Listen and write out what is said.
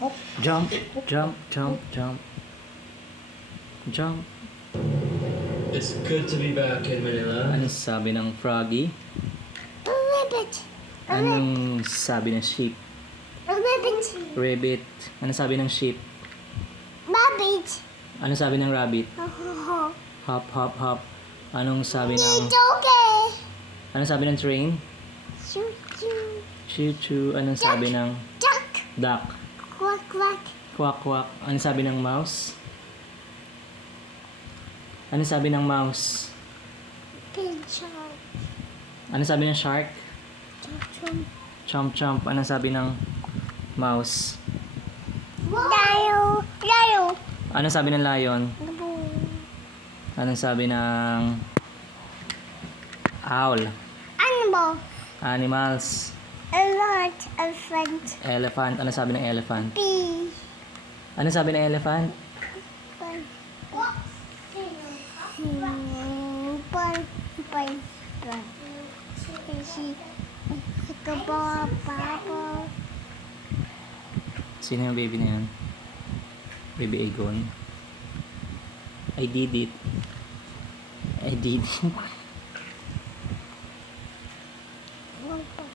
Hop. Jump, jump, jump, jump. Jump. It's good to be back in Manila. Ano sabi ng froggy? Rabbit. Anong sabi ng sheep? Rabbit. Rabbit. Ano sabi ng sheep? Rabbit. Ano sabi ng rabbit? Oh. Hop, hop, hop. Anong sabi ng... It's okay. Anong sabi ng train? Choo choo. Choo choo. Anong sabi ng Duck. duck? Quack quack. Quack, quack. Anong sabi ng mouse? Anong sabi ng mouse? Pigeon. Anong sabi ng shark? Chomp chomp. Chomp, chomp. Anong sabi ng mouse? Lion. Lion. Anong sabi ng lion? Anong sabi ng owl? Animal. Animals. Elephant. Elephant. Elephant. Anong sabi ng elephant? Bee. Anong sabi ng elephant? Pan. Pan. Papa. Sino yung baby na yun? Baby Gony. I did it.